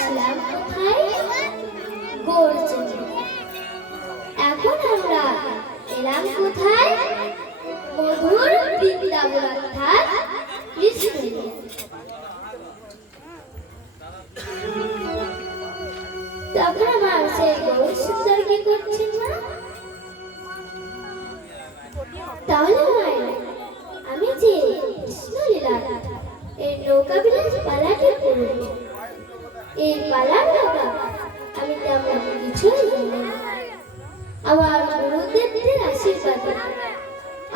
যাচ্ছিলাম কোথায়? গৌরচন্দ্র। এখন আমরা এলাম কোথায়? মধুর বৃন্দাবন অর্থাৎ কৃষ্ণলীলা। তখন আমার সেই গৌর সুন্দর কি করছেন না? তাহলে আমি যে কৃষ্ণলীলা এই নৌকা বিলাস পালাটি করব, এই পালার নৌকা আমি তেমন কিছুই জানি না। আমার গুরুদেবদের আশীর্বাদে,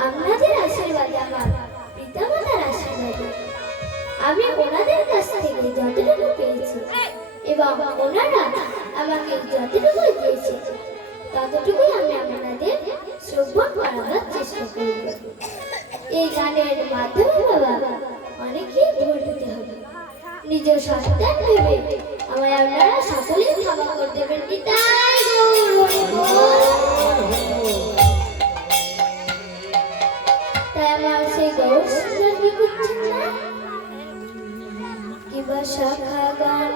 আপনাদের আশীর্বাদে, আমার পিতামাতার আশীর্বাদে আমি ওনাদের কাছ থেকে যতটুকু পেয়েছি এবং ওনারা আমাকে যতটুকু দিয়েছে ততটুকুই আমি আপনাদের শ্রবণ করাবার চেষ্টা করব। এই গানের মাধ্যমে বাবা অনেকেই ভুল দিতে হবে। নিজ সন্তান ভেবে আমায় আপনারা সকলেই ক্ষমা করে দেবেন। নিতাই তাই আমার সেই গৌর সুন্দর কি করছেন না? কিবা শাখা গান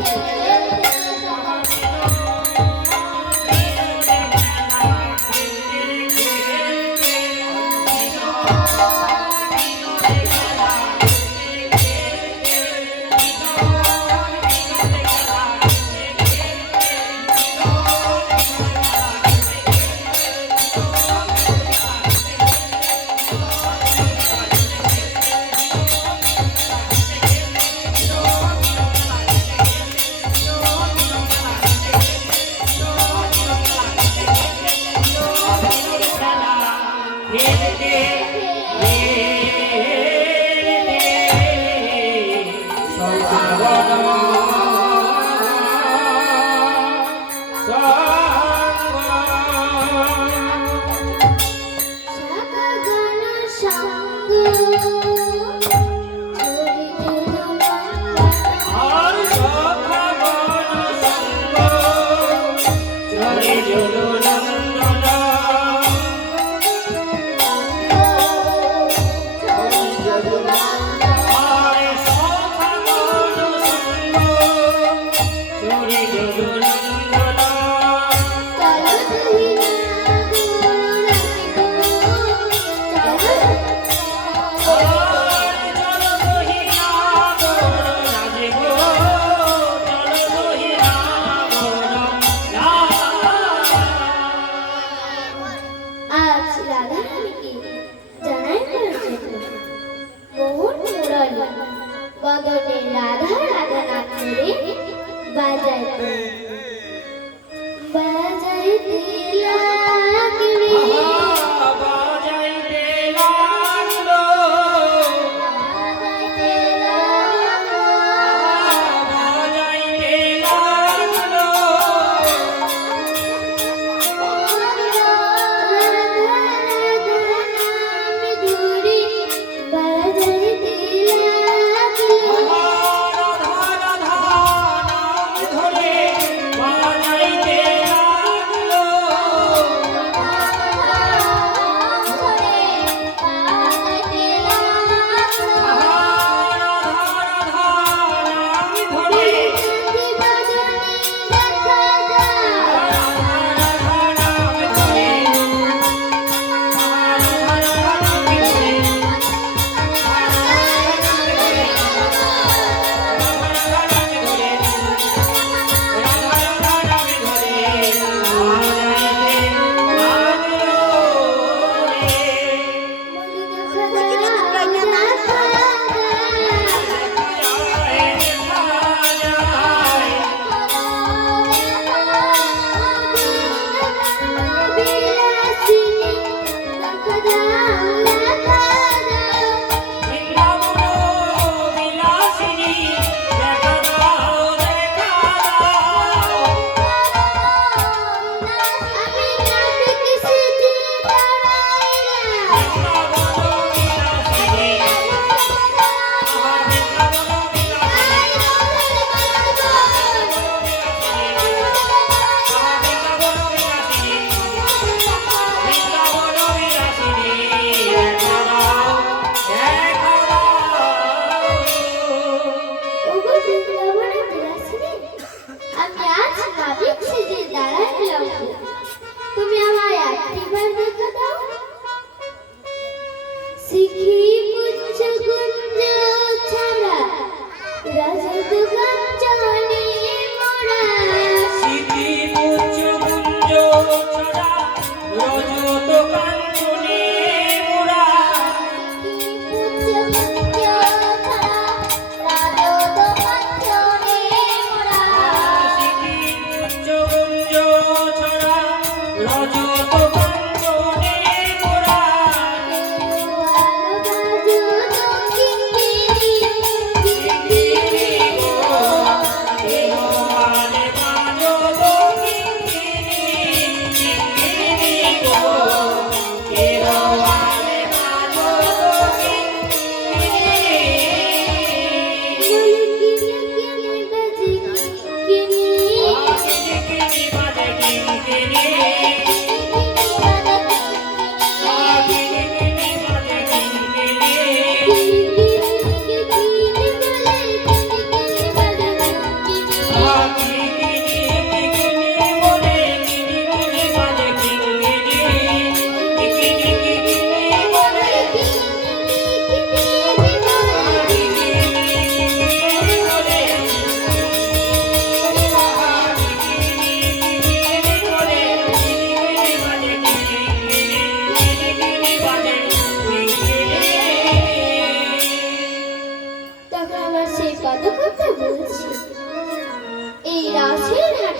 Yeah.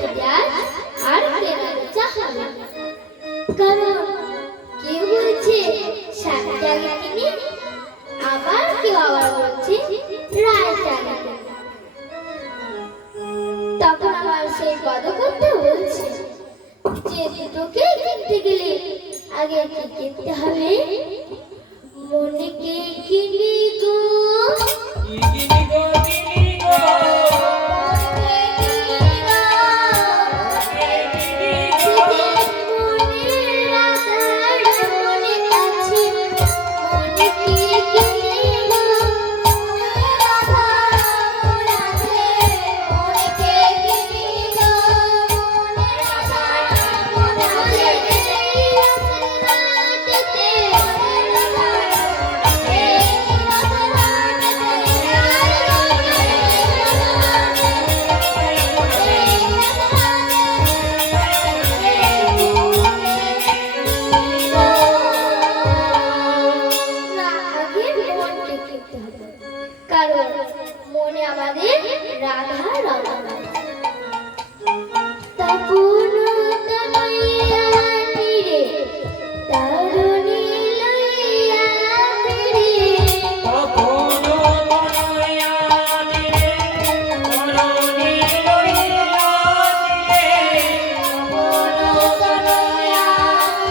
থেকে আর কেনার চাহাবে না। কারণ কেউ বলছে শাড়িটা আগে কিনে, আবার কেউ আবার বলছে রায়টা আগে কিনে। তখন আমার সেই পদকর্তা বলছে যে দুটোকে কিনতে গেলে আগে কি কিনতে হবে? মনকে কিনি গো, কারণ মনে আমাদের রাধা রাধা তপন তনয়া তীরে তরুণী লইয়া ফিরে, তপন তনয়া তীরে তরুণী লইয়া ফিরে, তপন তনয়া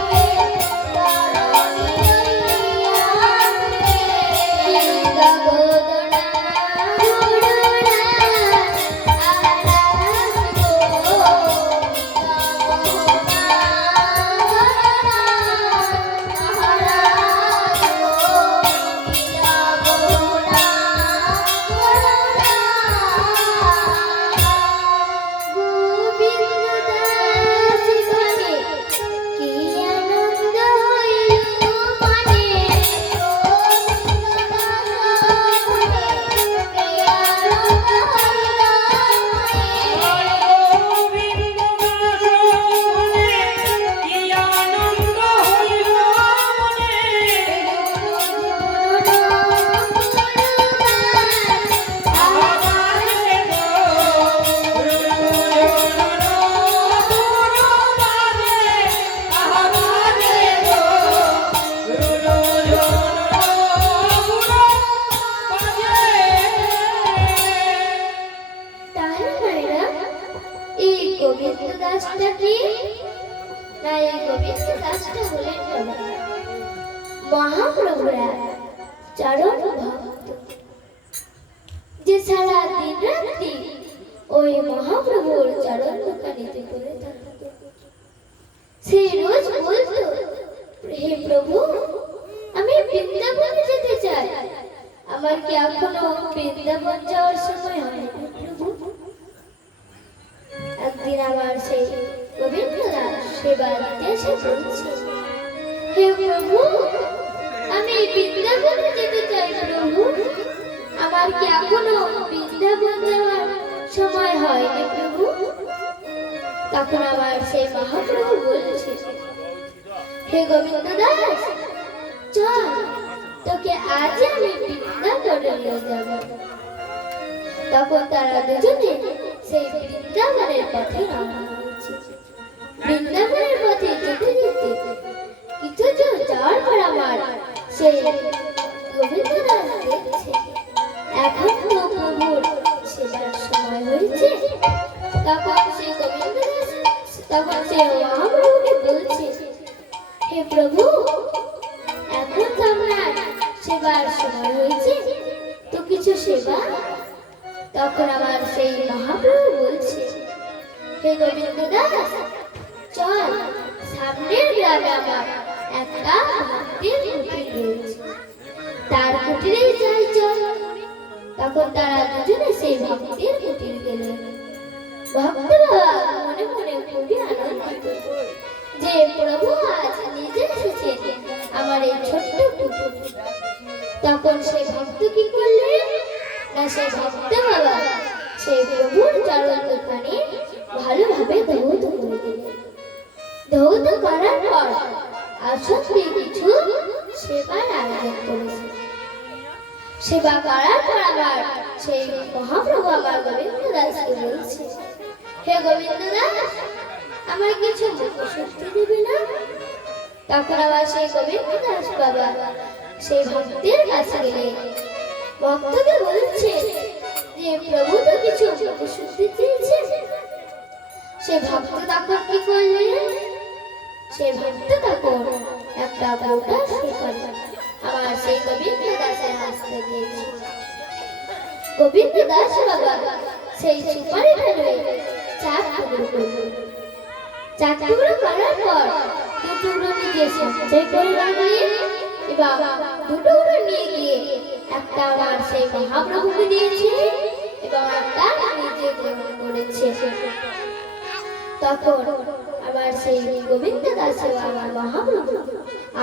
তীরে তরুণী লইয়া ফিরে, গগদনা গুরুনা আরাস গো, গোবিন্দ দাস মনে কি আনন্দ হইল মনে, আহারে গো গুরুজন গুরু বাজে, আহারে গো গুরুজন গুরু বাজে। তাহলে ভাইরা এই গোবিন্দ দাসটা কি? না, এই গোবিন্দ দাসটা হলেন মহাপ্রভুরা চরম ভক্ত, যে সারা দিন রাত্রি ওই মহাপ্রভুর চরণ দোকানিতে পড়ে থাকতো। সে রোজ বলতো, হে প্রভু, আমি বৃন্দাবনে যেতে চাই, আমার কি এখনো বৃন্দাবন যাওয়ার সময় হয়নি প্রভু? একদিন আমার সেই গোবিন্দ দাস সেবা দিতে এসে বলছে, হে প্রভু, আমি বৃন্দাবনে যেতে চাই প্রভু, আমার কি এখনো বৃন্দাবন যাওয়ার সময় হয়নি প্রভু? তখন আমার সেই মহাপ্রভু বলছে, হে গোবিন্দ দাস, চল, তোকে আজ আমি বৃন্দাবনে নিয়ে যাব। তখন তারা দুজনে সেই বৃন্দাবনের পথে রওনা হয়েছে। বৃন্দাবনের পথে যেতে যেতে কিছু দূর যাওয়ার পর আমার সেই গোবিন্দ দাস দেখছে এখন তো প্রভুর সেবার সময় হয়েছে। তখন সেই গোবিন্দ দাস তখন সে মহাপ্রভুকে বলছে, হে প্রভু, এখন তো আমার সেবার সময় হয়েছে, তো কিছু সেবা। তখন আমার সেই মহাপ্রভু বলছে, হে গোবিন্দ দাস, চল, সামনের গ্রামে আমার একটা ভক্তের কুটির রয়েছে, তার কুটিরে যাই চল। তখন তারা দুজনে সেই ভক্তের কুটির গেলেন। ভক্ত বাবা মনে মনে খুবই আনন্দিত যে প্রভু আজ নিজে এসেছে আমার এই ছোট্ট কুটিরে। তখন সেই ভক্ত কি করলেন না, সেই ভক্ত বাবা সেই প্রভুর চরণ দোকানে ভালোভাবে ধৌত করে দিলেন। ধৌত করার পর আসন দিয়ে কিছু সেবার আয়োজন করেছে। সেবা করার পর আবার সেই মহাপ্রভু আমার গোবিন্দ দাসকে বলছে, হে গোবিন্দ দাস, আমার কিছু শক্তি দিবি না? তখন আবার সেই গোবিন্দ দাস বাবা সেই ভক্তের কাছে গেলে ভক্তকে বলছে যে প্রভু তো কিছু শক্তি চেয়েছে। সে ভক্ত তখন কি করলে? সে ভক্ত তখন একটা গোটা সুপারি আমার সেই গোবিন্দ দাসের হাতে দিয়েছে। গোবিন্দ দাস বাবা সেই সুপারিটা নিয়ে চার টুকরো করলো। চার টুকরো করার পর দু টুকরো নিজে সঞ্চয় করে রাখলেন এবং দু টুকরো নিয়ে গিয়ে একটা আমার সেই মহাপ্রভুকে দিয়েছে এবং একটা নিজে গ্রহণ করেছে। তখন আবার সেই গোবিন্দ দাস আমার মহাপ্রভু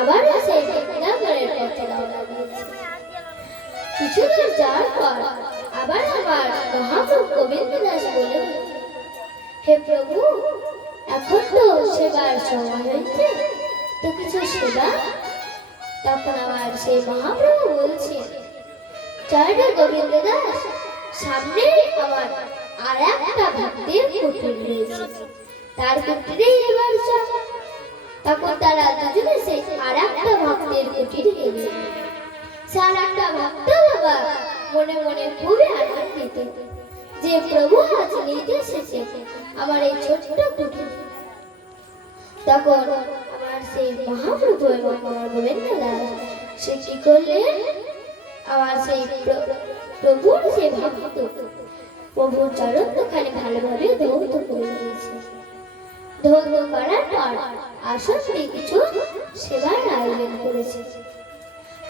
আবার সেই বৃন্দাবনের পথে রওনা দিয়েছে। কিছু দূর যাওয়ার পর আবার আমার মহাপ্রভু গোবিন্দ দাস বলে, হে প্রভু, এখন তো সেবার সময় হয়েছে, তো কিছু সেবা। তখন আমার সেই মহাপ্রভু বলছে, জয় গোবিন্দ দাস, সামনে আমার আর একটা ভক্তের কুটির রয়েছে, তার কুটিরে এবার চল। তখন তারা দুজনে সেই আর একটা ভক্তের কুটিরে গেল। সে আর একটা ভক্ত বাবা মনে মনে খুবই আনন্দিত যে প্রভু আজ নিতে এসেছে আমার এই ছোট্ট কুটির। তখন আমার সেই মহাপ্রভু এবং আমার গোবিন্দ দাস সে কি করলেন, আমার সেই প্রভুর সেই ভক্ত প্রভুর চরণ দোকানে ভালোভাবে ধৌত করে দিয়েছে। ধৌত করার পর আসন দিয়ে কিছু সেবার আয়োজন করেছে।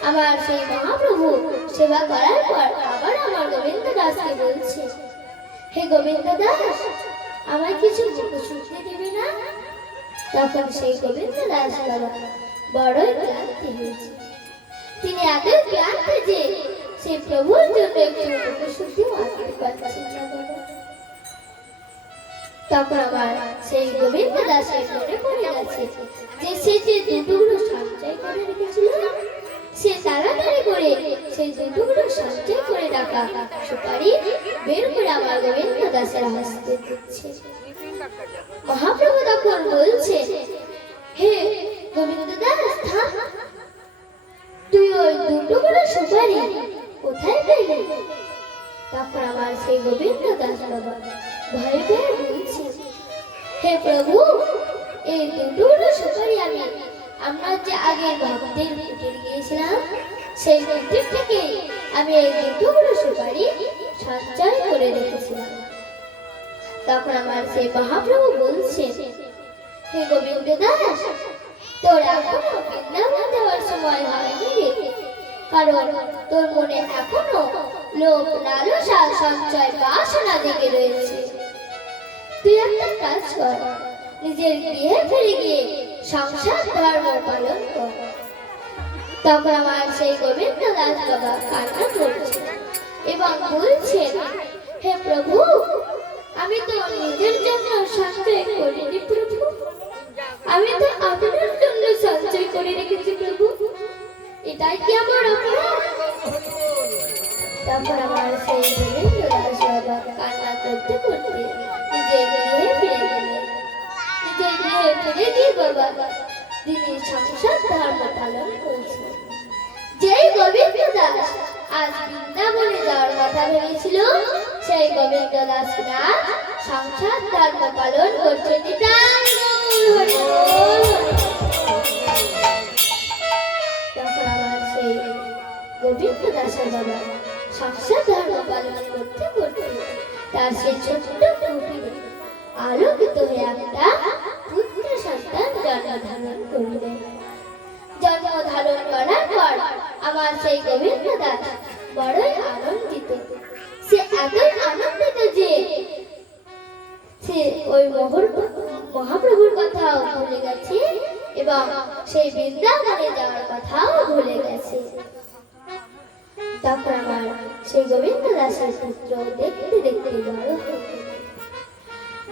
আমার সেই মহাপ্রভু সেবা করার পর আবার আমার গোবিন্দ দাসকে বলছে, হে গোবিন্দ দাস, আমার কিছু শুনতে দিবি না? তখন সেই গোবিন্দ দাস বাবা বড়ই ক্লান্তি হয়েছে। তিনি এত ক্লান্ত যে সেই প্রভুর জন্য একটু শুদ্ধি মানতে পারছেন না। তখন আবার সেই গোবিন্দ দাসের মনে পড়ে গেছে যে সে যে দুটুকরো সঞ্চয় করে রেখেছিল, সে তাড়াতাড়ি করে সেই দুটুকরো সঞ্চয় করে রাখা সুপারি বের করে আমার গোবিন্দ দাসের হাতে দিচ্ছে। মহাপ্রভু তখন বলছে, হে গোবিন্দ দাস, থাম, তুই ওই দুটুকরো সুপারি কোথায় পেলি? তখন আমার সেই গোবিন্দ দাস বাবা ভয়ে ভয়ে বলছে, হে প্রভু, এই দুটুকরো সুপারি আমরা যে আগের ভক্তের কুটির গিয়েছিলাম, সেই কুটির থেকে আমি এই দুটুকরো সুপারি সঞ্চয় করে রেখেছিলাম। তখন আমার সেই মহাপ্রভু বলছে, হে গোবিন্দ দাস, তোর এখনো বৃন্দাবন যাওয়ার সময় হয়নি রে, কারণ তোর মনে এখনো লোভ, লালসা, সঞ্চয়, বাসনা জেগে রয়েছে। তুই একটা কাজ কর, নিজের গৃহে ফিরে গিয়ে সংসার ধর্ম পালন কর। তখন আমার সেই গোবিন্দ দাস বাবা কান্না করছে এবং বলছেন, হে প্রভু, আমি তো নিজের জন্য সঞ্চয় করিনি প্রভু, আমি তো আপনার জন্য সঞ্চয় করে রেখেছি প্রভু, এটাই কি আমার অপরাধ? তখন আমার সেই গোবিন্দ দাস বাবা কান্না করতে করতে নিজের গৃহে ফিরে গেলেন। নিজের গৃহে ফিরে গিয়ে বাবা তিনি সংসার ধর্ম পালন করছে। যেই গোবিন্দ দাস আজ বৃন্দাবনে যাওয়ার কথা ভেবেছিল, সেই গোবিন্দ দাস না সংসার ধর্ম পালন করছে। তখন আমার সেই গোবিন্দ দাসের বাবা সংসার ধর্ম পালন করতে করতে তার সেই ছোট্ট কুটিরে আলোকিত হয়ে একটা পুত্র সন্তান জন্ম ধারণ করলেন। জন্ম ধারণ করার পর আমার সেই গোবিন্দ দাস বড়ই আনন্দিত। সে এতই আনন্দিত যে সে ওই মহাপ্রভুর কথাও ভুলে গেছে এবং সেই বৃন্দাবনে যাওয়ার কথাও ভুলে গেছে। তখন আমার সেই গোবিন্দ দাসের পুত্র দেখতে দেখতে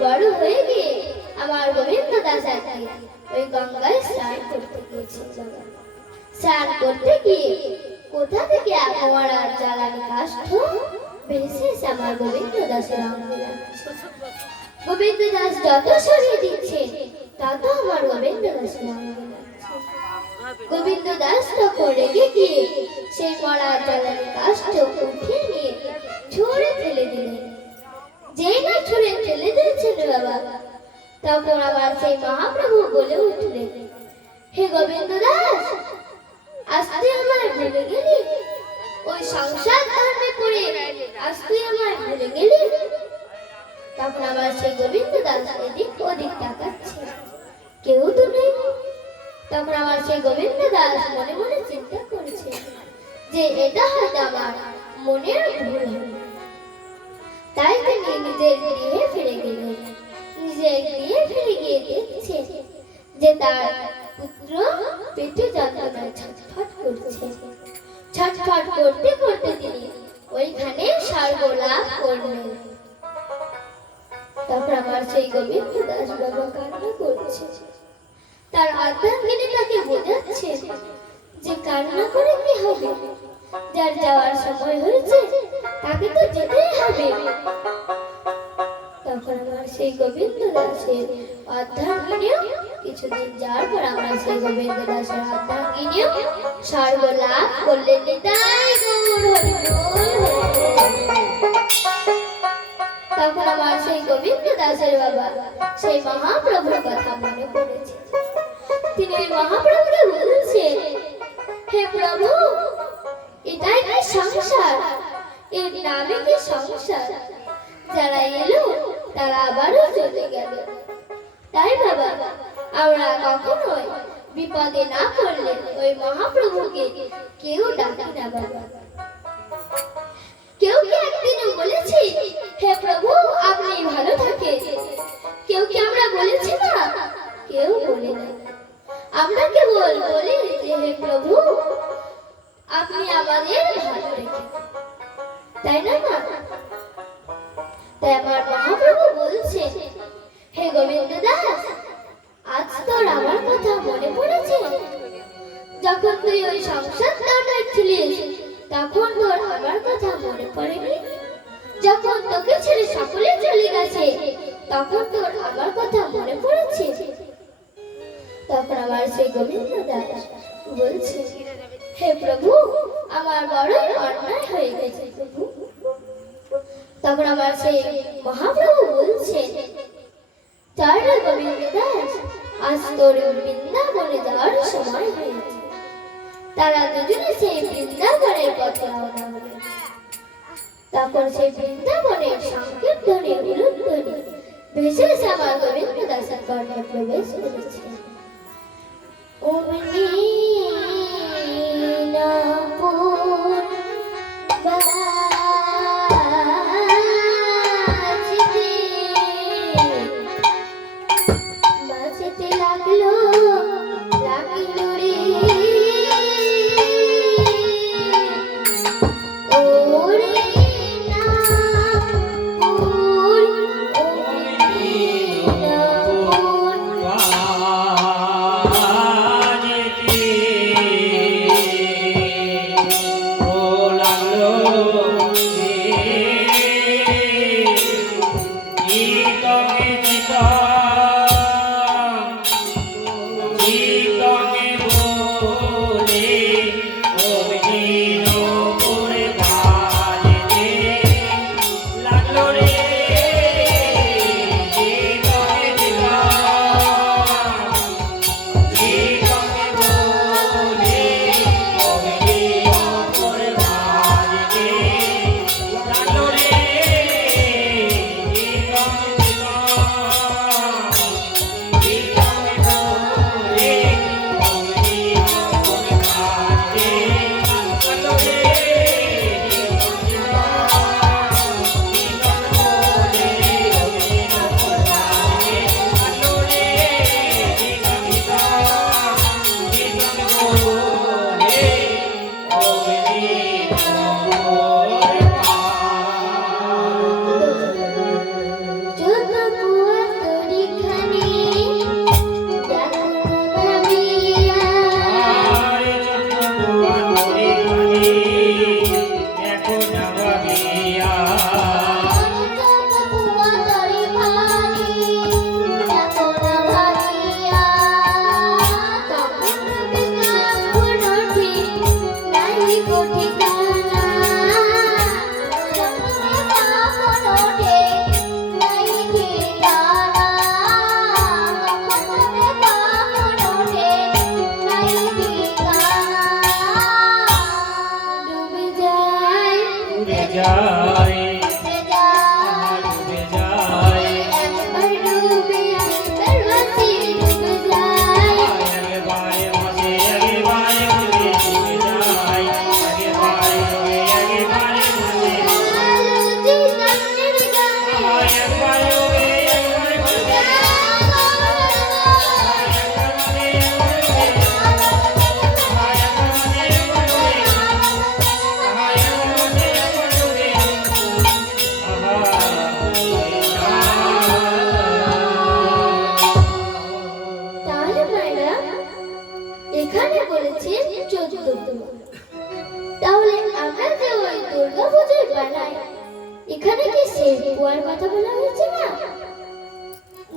বড় হয়ে গিয়ে আমার গোবিন্দ দাস ওই গঙ্গায় স্নান করতে গিয়েছিল। স্নান করতে গিয়ে কোথা থেকে আবহাওয়ার জ্বালানি কাষ্ঠ ভেসে আমার গোবিন্দ দাসের অঙ্গে লাগছে। গোবিন্দ দাস যত সরিয়ে দিচ্ছে তত আমার গোবিন্দ দাসের আনন্দ লাগছে। গোবিন্দ দাস তখন রেগে গিয়ে সেই মরা জ্বালানি কাষ্ঠ উঠিয়ে নিয়ে ছুঁড়ে ফেলে দিলেন। যেই না ছুঁড়ে ফেলে দিয়েছেন বাবা, তখন আবার সেই মহাপ্রভু বলে উঠলেন, হে গোবিন্দ দাস, আজ তুই আমায় ভুলে গেলি? ওই সংসার ধর্মে পড়ে আজ তুই আমায় ভুলে গেলি? তখন আবার সেই গোবিন্দ দাস এদিক ওদিক তাকাচ্ছে, কেউ তো নেই। তখন আমার সেই গোবিন্দ দাস মনে মনে চিন্তা করেছে যে এটা হয়তো আমার মনের ভুল হলো। তাই তিনি নিজের গৃহে ফিরে গেলেন। নিজের গৃহে ফিরে গিয়ে দেখছে যে তার পুত্র পেটে যন্ত্রণায় ছটফট করছে। ছটফট করতে করতে তিনি ওইখানে স্বর্গলাভ করলেন। তখন আমার সেই গোবিন্দ দাস বাবা কান্না করছে। তার অর্ধাঙ্গিনী তাকে বোঝাচ্ছে যে কান্না করে কি হবে, যার যাওয়ার সময় হয়েছে তাকে তো যেতেই হবে। তখন আমার সেই গোবিন্দ দাসের অর্ধাঙ্গিনীও কিছুদিন যাওয়ার পর আমার সেই গোবিন্দ দাসের অর্ধাঙ্গিনীও স্বর্গ লাভ করলেন। নিতাই গৌর হরি বল হরি বল। তখন আমার সেই গোবিন্দ দাসের বাবা সেই মহাপ্রভুর কথা মনে পড়েছে। তিনি ওই মহাপ্রভুকে বলছেন, হে প্রভু, এটাই কি সংসার? এর নামে কি সংসার? যারা এলো তারা আবারও চলে গেল। তাই বাবা, আমরা কখনোই বিপদে না পড়লে ওই মহাপ্রভুকে কেউ ডাকি না বাবা। কেউ কি একদিনও বলেছি, হে প্রভু আপনি ভালো থাকেন? কেউ কি আমরা বলেছি না? কেউ বলে না। আমরা কেবল বলি যে হে প্রভু আপনি আমাদের ভালো রেখেন, তাই না মা? তাই আমার মহাপ্রভু বলছে, হে গোবিন্দ দাস, আজ তোর আমার কথা মনে পড়েছে? যখন তুই ওই সংসার দরকার ছিলিস তখন তোর আমার কথা মনে পড়েনি? যখন তোকে ছেড়ে সকলে চলে গেছে তখন তোর আমার কথা মনে পড়েছে? তখন আমার সেই গোবিন্দ দাস বলছে, হে প্রভু আমার বড়ই অন্যায় হয়ে গেছে প্রভু। তখন আমার সেই মহাপ্রভু বলছে, তার গোবিন্দ দাস, আজ তোর বৃন্দাবনে যাওয়ার সময় হয়েছে। তারা দুজনে সেই বৃন্দাবনের পথে রওনা হলেন। তখন সেই বৃন্দাবনের সংকীর্তনে উলুধ্বনি ভেসে এসে আমার গোবিন্দ দাসের কর্ণে প্রবেশ করেছে। অমনি নাপুর বাজতে লাগলো রে ওরে নাপুর, অমনি নাপুর।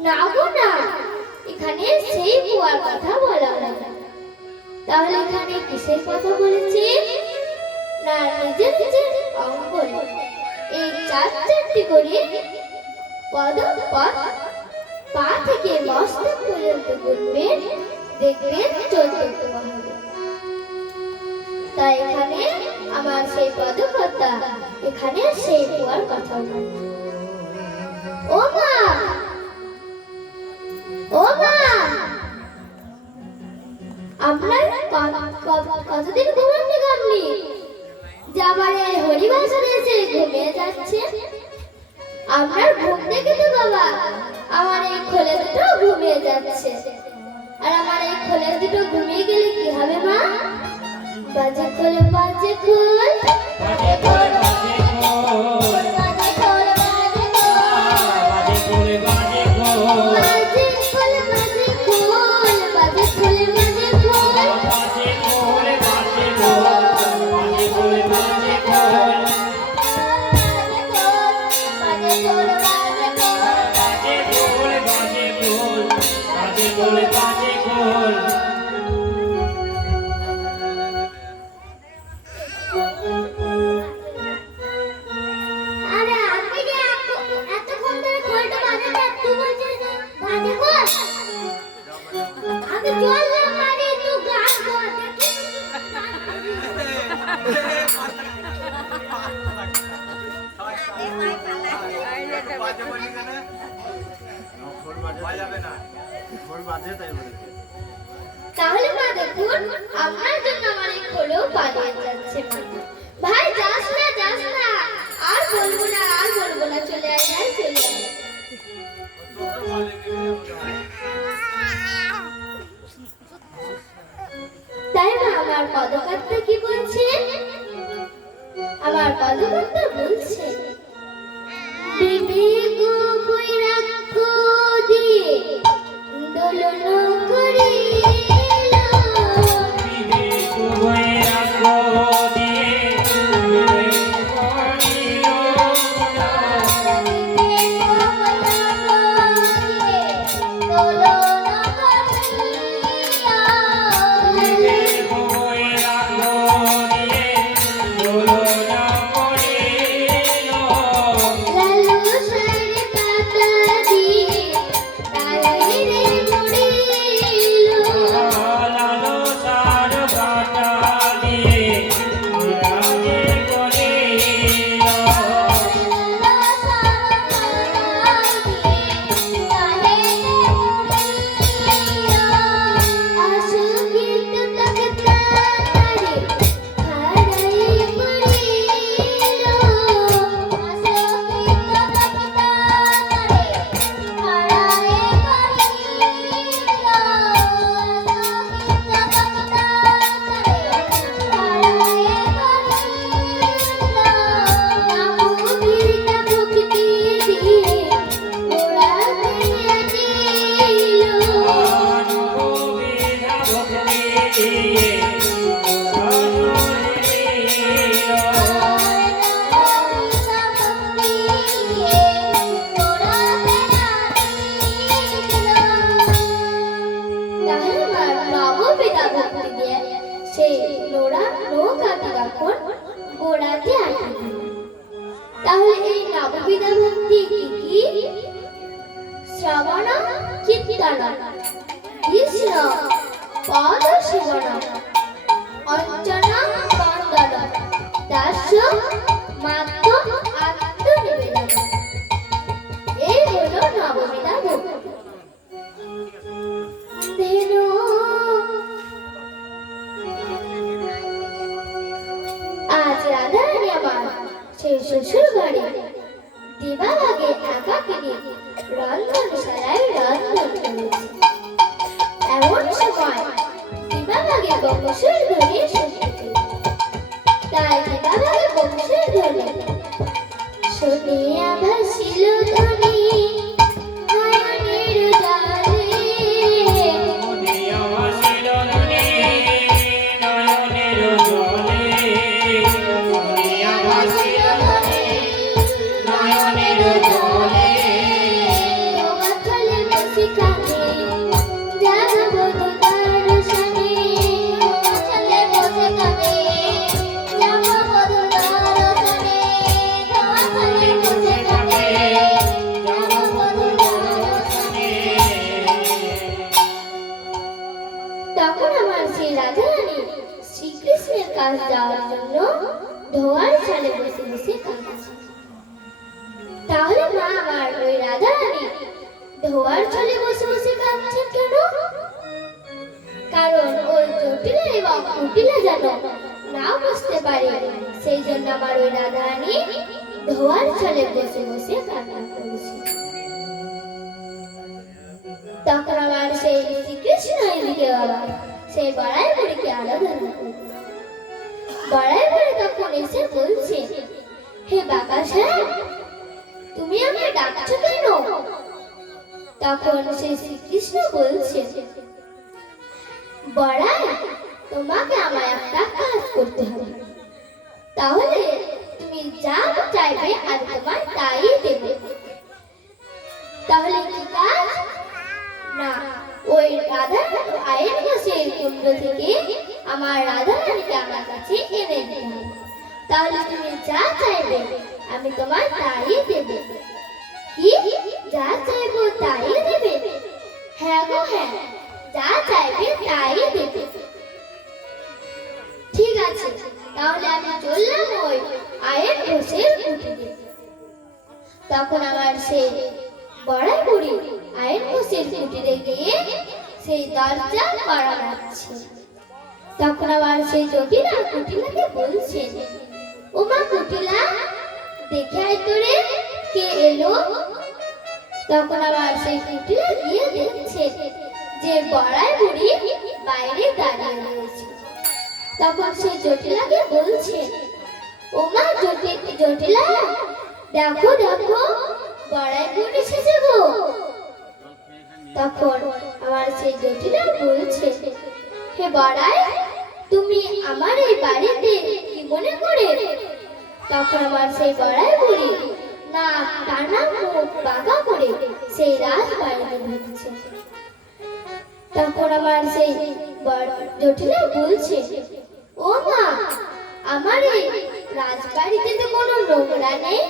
না গো না, এখানে সেই কুয়ার কথা বলা হয়। তাহলে এখানে কিসের কথা বলেছি? না, নিজের নিজের অঙ্গন এই চারটি করে পদপদ পা থেকে মস্তক পর্যন্ত গুনবেন, দেখবেন 14 হবে। তাই এখানে আমার সেই পদপদটা, এখানে সেই কুয়ার কথা বলে। ও মা, ও মা, আপনার কতদিন ঘুমাননি আপনি? যে আমার এই হরিবাসরে এসে ঘুমিয়ে যাচ্ছে। আপনার ঘুম দেখে তো বাবা আমার এই খোলে দুটো ঘুমিয়ে যাচ্ছে। আর আমার এই খোলে দুটো ঘুমিয়ে গেলে কি হবে মা? বাজে খোল, বাজে খোল, বাজে খোল, বাজে খোল, বাজে খোল, বাজে খোল, বাজে খোল, বাজে খোল, বাজে খোল, বাজে খোল, বাজে খোল, বাজে খোল, বাজে খোল, বাজে খোল, বাজে খোল, বাজে খোল, বাজে খোল, বাজে খোল, বাজে খোল। আরে আপনি যে এতক্ষণ ধরে খোলটা বাজাতে তুই বলছিস বাজে খোল? আমি চললাম আরে তুই গান কর দেখি। তাহলে মা দেখুন, আপনার জন্য আমার এই খোলও পালিয়ে যাচ্ছে। ভাই যাস না, যাস না, আর বলবো না, আর বলবো না, চলে আয় ভাই, চলে আয়। তাই না আমার পদকারটা কি বলছে? আমার পদকারটা বলছে, বিবেক বৈরাগ্য দিয়ে দোলন করিল, বিবেক বৈরাগ্য দিয়ে বিবেক করিল, বিবেক বৈরাগ্য দিয়ে দোলন করিল, লালু সারে পাতা দিয়ে তারে মুড়িল, লালো সার পাতা দিয়ে রাগে করিল, অনুবিধা ভক্তি দিয়ে তাহলে এই নববিধা ভক্তি কি কি? শ্রবণ কীর্তন, কৃষ্ণ পদ সেবন, অঞ্জন বন্দন, দাস্য মাত্র আত্মনিবেদন, এই হলো নববিধা ভক্তি। ধেনু আজ রাধারানী আমার সেই শ্বশুর বাড়ি দিবাভাগে একাকিনী রন্ধনশালায় রন্ধন করেছে। এমন সময় দিবাভাগে বংশের ধ্বনি শুনতে, তাই দিবাভাগে বংশের ধ্বনি শুনিয়া ভাসিল ধ্বনি নয়নের জলে, শুনিয়া ভাসিল ধ্বনি নয়নের জলে, শুনিয়া ভাসিল ধ্বনি নয়নের জলে, তোমার চলে কাজ যাওয়ার জন্য ধোয়ার চালে বসে বসে কাঁদছে। তাহলে মা আমার ওই রাধারানী ধোয়ার চালে বসে বসে কাঁদছেন কেন? কারণ ওই জটিলা এবং কুটিলা যেন না বুঝতে পারে, সেই জন্য আমার ওই রাধারানী ধোয়ার চালে বসে বসে কান্না করেছে। তখন আমার সেই শ্রীকৃষ্ণ এদিকে বাবা সেই বড়াই বুড়িকে আরাধনা করবে। বড়াই বুড়ি তখন এসে বলছে, হে বাকাশা, তুমি আমায় ডাকছো কেন? তখন সেই শ্রীকৃষ্ণ বলছে, বড়াই, তোমাকে আমায় একটা কাজ করতে হবে, তাহলে তুমি যা চাইবে আমি তোমায় তাই দেবো। তাহলে কি কাজ? না, ওই রাধা আয়ের বসের কুণ্ড থেকে আমার রাধারানীকে আমার কাছে এনে দিতে হবে। তাহলে তুমি যা চাইবে আমি তোমার তাই দেব। কি? যা চাইবো তাই দেবে? হ্যাঁ গো হ্যাঁ, যা চাইবে তাই দেবে। ঠিক আছে, তাহলে আমি চললাম ওই আয়ের বসের কুটিরে। তখন আমার সেই বড়াই বুড়ি আয়ের বসের কুটিরে গিয়ে সেই দরজা কড়া নাড়ছে। তখন আবার সেই জটিলা কুটিলাকে বলছে, ও মা কুটিলা, দেখে আয় তোরে কে এলো। তখন আবার সেই কুটিলা গিয়ে দেখছে যে বড়াই বুড়ি বাইরে দাঁড়িয়ে রয়েছে। তখন সেই জটিলাকে বলছে, ও মা জটিলা, দেখো দেখো বড়াই বুড়ি এসেছে গো। তখন আমার সেই জটিলা বলছে, হে বড়াই, তুমি আমার এই বাড়িতে কি মনে করে? তখন আমার সেই বড়াই বুড়ি না টানা মুখ বাঁকা করে সেই রাজবাড়িতে ঢুকছে। তখন আমার সেই জটিলা বলছে, ও মা, আমার এই রাজবাড়িতে তো কোনো নোংরা নেই,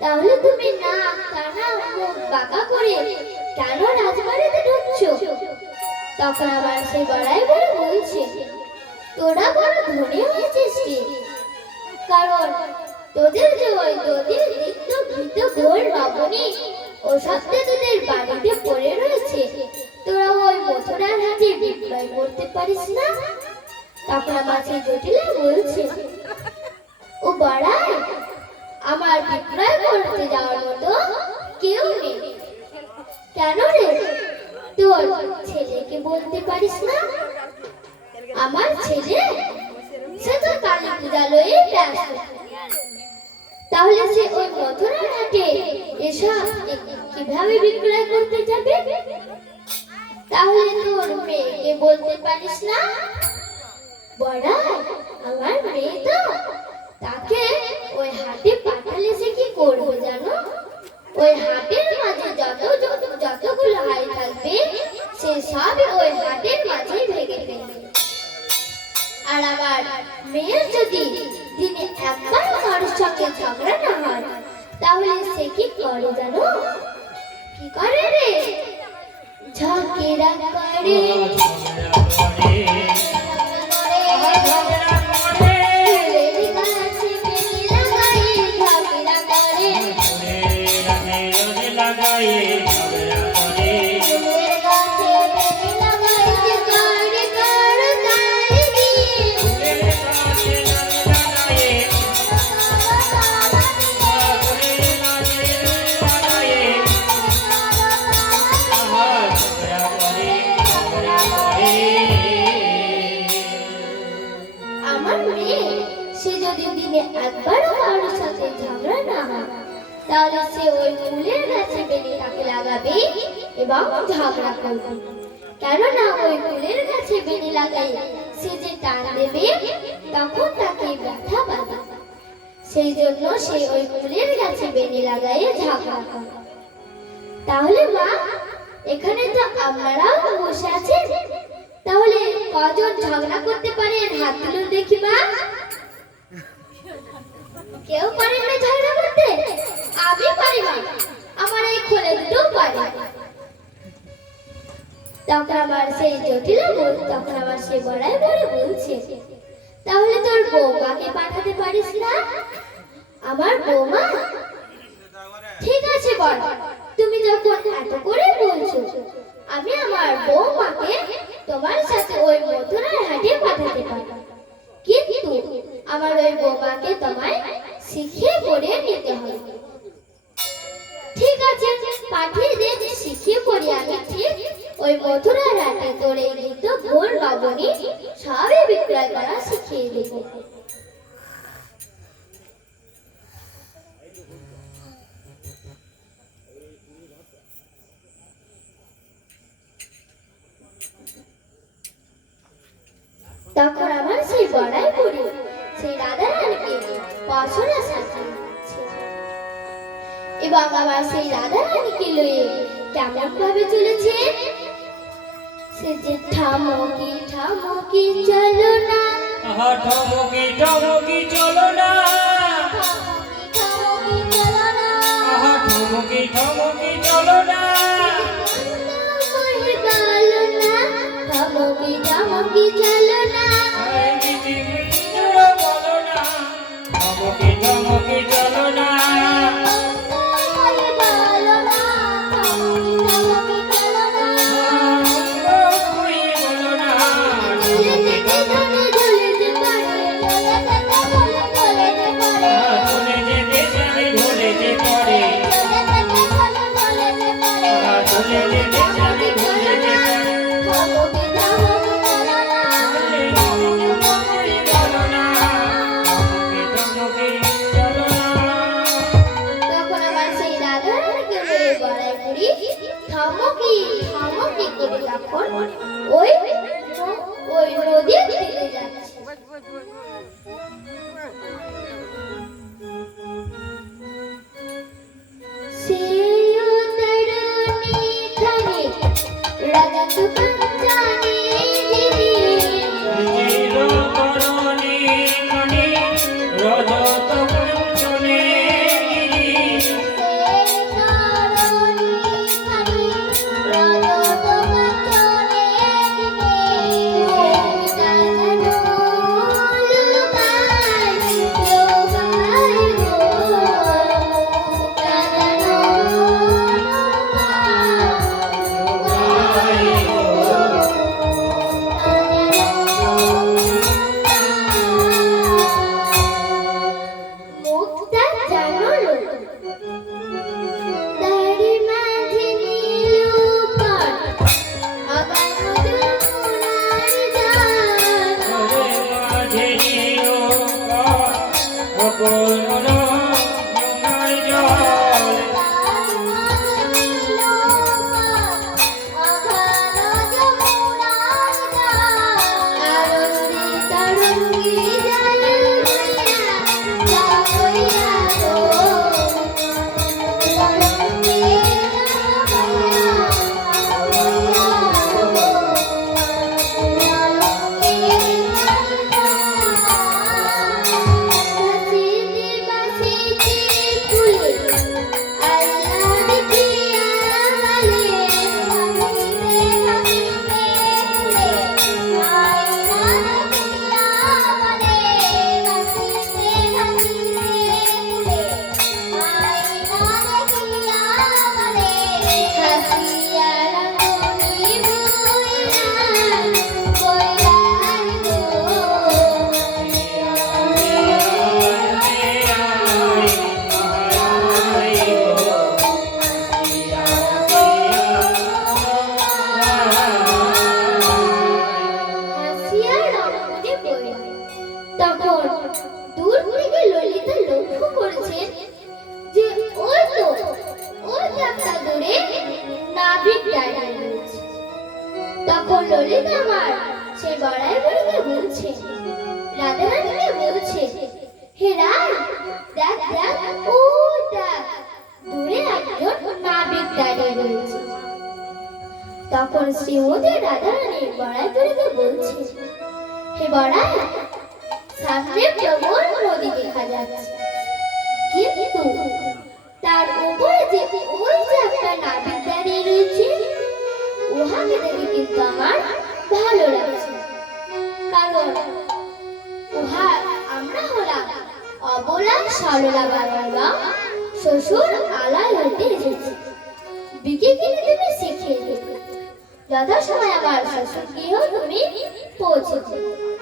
তাহলে তুমি না টানা মুখ বাঁকা করে কেন রাজবাড়িতে ঢুকছো? তখন আবার সেই বড়াই বুড়ি বলছে, তোরা বড় ধনী হয়েছিস কি? কারণ তোদের যে ওই তোদের নিত্য ভীত গোল বাবনি ও সত্যি তোদের বাড়িতে পড়ে রয়েছে, তোরা ওই মথুরার হাতে বিক্রয় করতে পারিস না। তখন আমার সেই জটিলা বলছে, ও বড়াই, আমার বিক্রয় করতে যাওয়ার মতো কেউ নেই। কেন রে? তোর ছেলেকে বলতে পারিস না? আমার ছেলে সে তো কালী পূজা লয়ে ব্যস্ত, তাহলে সে ওই মথুরার হাটে এসব কিভাবে বিক্রয় করতে যাবে? তাহলে তোর মেয়েকে বলতে পারিস না? বড়া, আমার মেয়ে তো, তাকে ওই হাটে পাঠালে সে কি করবে জানো? ওই হাটের মাঝে যতগুলো হাড়ি থাকবে সে সব ওই হাটের মাঝে ভেঙে ফেলবে। আর আমার মেয়ের যদি দিনে একবার কারোর সঙ্গে ঝগড়া না হয়, তাহলে সে কি করে জানো? কি করে রে? ঝগড়া করে। তাহলে সে ওই ফুলের গাছে বেরিয়ে তাকে লাগাবে এবং ঝগড়া করবে। কেননা ওই ফুলের গাছে বেনি লাগাই সে যে টান দেবে তখন তাকে ব্যথা পাবে, সেই জন্য সে ওই ফুলের গাছে বেনি লাগাই ঝগড়া করে। তাহলে মা, এখানে তো আপনারাও বসে আছেন, তাহলে কজন ঝগড়া করতে পারেন হাত তুলুন দেখি মা। কেউ পারেন না ঝগড়া করতে? আমি পারি না, আমার এই খোলে দুটো পারি। তখন আমার সেই জটিলা তখন আমার সেই বড়াই বড় বলছে, তাহলে তোর বৌমাকে পাঠাতে পারিস না? আমার বৌমা? ঠিক আছে বল, তুমি যখন এত করে বলছো, আমি আমার বৌমাকে তোমার সাথে ওই মথুরার হাটে পাঠাতে পারি, কিন্তু আমার ওই বৌমাকে তোমায় শিখিয়ে পড়িয়ে নিতে হবে। ঠিক আছে, পাঠিয়ে দে, শিখিয়ে পড়িয়ে আমি ঠিক ওই মথুরার হাটে তোর এই গীত ভোর লবণী সবই বিক্রয় করা শিখিয়ে দেবো। তখন আমার সেই বড়াই বুড়ি সেই রাধারানীকে বছরা সাজিয়েছে এবং আমার সেই রাধারানীকে লয়ে কেমন ভাবে চলেছে, সে যে ঠামকি ঠামকি চলো না, আহা ঠমকি ঠমকি চলো না, ঠামকি চলো না, আহা ঠমকি ঠমকি চলো না, মনে গালো না, ঠামকি ঠামকি চলো না, এই গীতি মৃত্যুর বলো না, ঠমকি ঠমকি চলো না, মনে গালো না, ঠামকি ঠামকি চলো না। তুই বলো না, ঝুলে যেতে ধনে ঝুলেতে পারে, ঝুলে যেতে ধনে ঝুলেতে পারে, চলে যেতে যাবে ঢোলেতে পড়ে, ঝুলে যেতে ধনে ঝুলেতে পারে, চলে যেতে যাবে ঢোলেতে পড়ে, ঠামকি ঠামকি চলো না। তুই বলো না, ঠমকি ঠমকি চলো না। তখন আমার সেই রাধারানীকে লয়ে বড়াই বুড়ি ঠামকি ঠামকি করে তখন ওই নদীর তীরে যাচ্ছে। সেই তরুণী খানে রাজা তুফান জানে যিনি, ছিল করণী মণি রজত কুঞ্চনে গিরি, সেই তরুণী খানে রাজা তুফান জানে যিনি, না জানো লুকাই লুকাই গো, না জানো লুকাই মুক্তা জানলো তারি মাঝে নীলুপার আগানো যমুনার জান, ওরে মাঝে নিরঙ্কার অপূর্ণ যমুনার জল, তারি মাঝে নীলুপার আগানো যমুনার জান, আরতি তরঙ্গি জল হইয়া হইয়া গো, তরঙ্গি তখন দূর থেকে ললিতা লক্ষ্য করেছেন যে ওই একটা দূরে নাবিক দাঁড়িয়ে রয়েছে। তখন ললিতা আমার সেই বড়াই বুড়িকে বলছে, রাধারানীকে বলছে, হে রাজ, দেখ দেখ ও দেখ দূরে একজন নাবিক দাঁড়িয়ে রয়েছে। তখন শ্রীমতী রাধারানী বড়াই বুড়িকে বলছে, হে বড়াই, সামনে প্রবল নদী দেখা যাচ্ছে, কিন্তু তার উপরে যে ওই যে একটা নাবিক দাঁড়িয়ে রয়েছে, উহাকে দেখে কিন্তু আমার ভালো লাগছে, কারণ উহার আমরা হলাম অবলা সরলা বাবা, শ্বশুর আলায় হতে এসেছি। বিকে কিনে তুমি শিখিয়ে দেবে, যথাসময় আমার শ্বশুর গৃহ তুমি পৌঁছে দেবে।